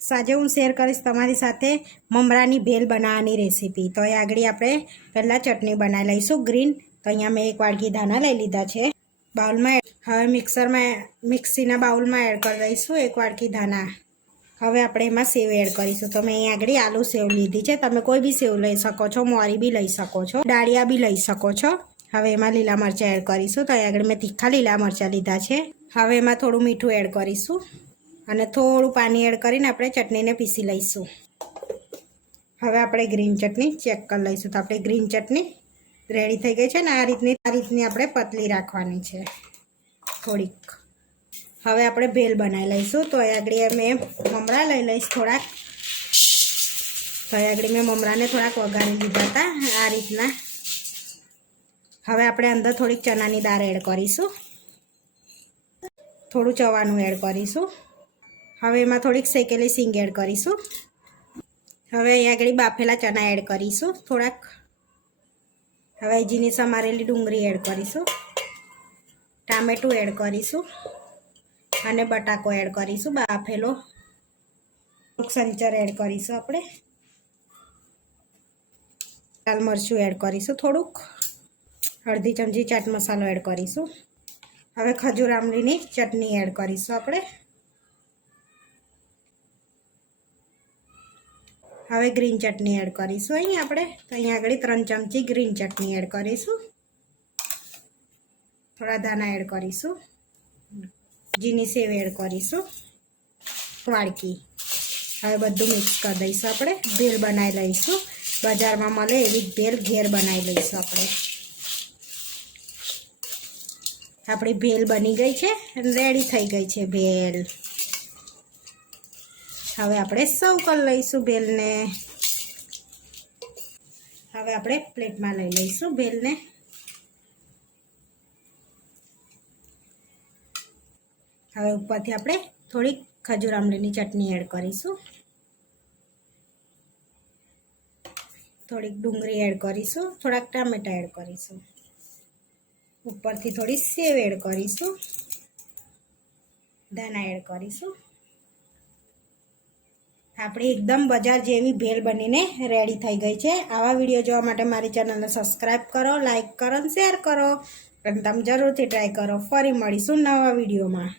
સાંજે હું શેર કરીશ તમારી સાથે મમરાની ભેલ બનાવવાની રેસીપી. તો એ આગળ આપણે પહેલાં ચટણી બનાવી લઈશું ગ્રીન. તો અહીંયા મેં એક વાડકી ધાના લઈ લીધા છે. બાઉલમાં હવે મિક્સરમાં મિક્સીના બાઉલમાં એડ કરી દઈશું એક વાડકી ધાના હવે આપણે એમાં સેવ એડ કરીશું. તો મેં અહીં આગળ આલુ સેવ લીધી છે. તમે કોઈ બી સેવ લઈ શકો છો, મોરી બી લઈ શકો છો, ડાળિયા બી લઈ શકો છો. હવે એમાં લીલા મરચાં એડ કરીશું. તો અહીં આગળ મેં તીખા લીલા મરચાં લીધા છે. હવે એમાં થોડું મીઠું એડ કરીશું. અને થોડું પાણી એડ કરીને આપણે ચટણીને પીસી લઈશું. હવે આપણે ગ્રીન ચટણી ચેક કરી લઈશું. તો આપણે ગ્રીન ચટણી રેડી થઈ ગઈ છે ને આ રીતની આ રીતની આપણે પતલી રાખવાની છે. થોડીક. હવે આપણે ભેલ બનાવી લઈશું. તો આગળ મેં મમરા લઈ લઈશ થોડાક. તો આગળ મેં મમરાને થોડાક વઘારી લીધા હતા આ રીતના. હવે આપણે અંદર થોડીક ચણાની દાળ એડ કરીશું. થોડું ચવાનું એડ કરીશું. હવે એમાં થોડીક શેકેલી સિંગ એડ કરીશું. હવે અહીંયા આગળ બાફેલા ચણા એડ કરીશું થોડાક. હવે જીની સમારેલી ડુંગળી એડ કરીશું. ટામેટું એડ કરીશું. અને બટાકો એડ કરીશું. બાફેલો સંચર એડ કરીશું આપણે. લાલ મરચું એડ કરીશું થોડુંક. અડધી ચમચી ચાટ મસાલો એડ કરીશું. હવે ખજૂર આમલીની ચટણી એડ કરીશું આપણે. હવે ગ્રીન ચટણી એડ કરીશું. અહીં આપણે, તો અહીં આગળ ત્રણ ચમચી ગ્રીન ચટણી એડ કરીશું. થોડા દાણા એડ કરીશું. જીની સેવ એડ કરીશું. વાડકી હવે બધું મિક્સ કરી દઈશું આપણે. ભેલ બનાવી લઈશું. બજારમાં મળે એવી ભેલ ઘેર બનાવી લઈશું આપણે. આપણી ભેલ બની ગઈ છે. રેડી થઈ ગઈ છે ભેલ હવે આપણે સર્વ કરી લઈશું ભેલને હવે આપણે પ્લેટમાં લઈ લઈશું ભેલને હવે ઉપરથી આપણે થોડીક ખજૂર આમલીની ચટણી એડ કરીશું. થોડીક ડુંગળી એડ કરીશું, થોડાક ટામેટા એડ કરીશું. ઉપરથી થોડી સેવ એડ કરીશું. ધાણા એડ કરીશું. આપણી એકદમ બજાર જેવી ભેલ બનીને રેડી થઈ ગઈ છે. આવા વીડિયો જોવા માટે મારી ચેનલને સબસ્ક્રાઈબ કરો લાઇક કરો અને શેર કરો. અને તમે જરૂરથી ટ્રાય કરો. ફરી મળીશું નવા વિડીયોમાં